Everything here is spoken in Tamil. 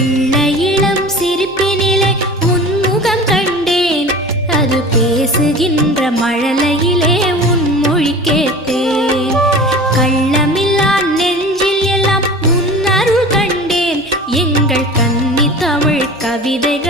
பிள்ளையிளம் சிரிப்பினிலே உன்முகம் கண்டேன். அது பேசுகின்ற மழலையிலே உன் மொழி கேட்டேன். கள்ளமில்லா நெஞ்சில் எல்லாம் உன் அருள் கண்டேன். எங்கள் கன்னி தமிழ் கவிதைகள்